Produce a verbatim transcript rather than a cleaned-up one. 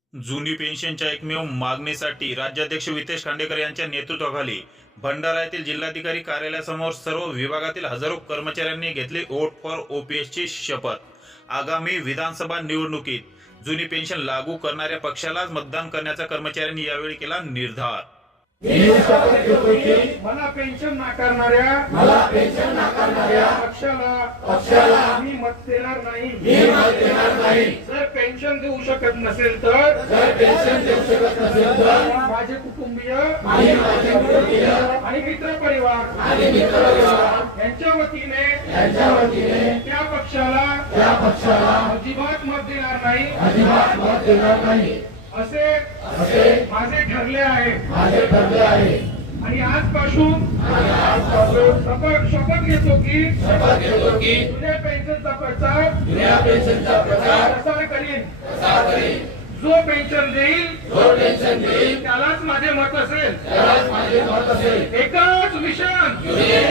जुनी पेन्शनच्या एकमेव मागणीसाठी राज्याध्यक्ष वितेश खांडेकर यांच्या नेतृत्वाखाली भंडारा येथील जिल्हाधिकारी कार्यालयासमोर सर्व विभागातील हजारो कर्मचाऱ्यांनी घेतली वोट फॉर ओपीएसची शपथ। आगामी विधानसभा निवडणुकीत जुनी पेन्शन लागू करणाऱ्या पक्षालाच मतदान करण्याचा कर्मचाऱ्यांनी यावेळी केला निर्धार। मला पेन्शन नाकारणाऱ्या मला पेन्शन नाकारणाऱ्या पक्षाला पक्षाला मी मत देणार नाही मी मत देणार नाही। जर पेन्शन देऊ शकत नसेल तर जर पेन्शन देऊ शकत नसेल तर माझे कुटुंबीय आणि माझे कुटुंबीय आणि मित्र परिवार आणि मित्र परिवार यांच्या वतीने यांच्या वतीने त्या पक्षाला त्या पक्षाला अजिबात मत देणार नाही अजिबात मत देणार नाही असे असे माझे ठरले आहे माझे ठरले आहे। आणि आजपासून आणि आजपासून शपथ शपथ घेतो की शपथ घेतो की जुन्या पेन्शनचा प्रचार जुन्या पेन्शनचा प्रचार प्रसार करीन। कसा करीन। जो पेन्शन देईल जो पेन्शन देईल त्यालाच माझे मत असेल। त्यालाच माझे मत असेल। एकच मिशन जुनी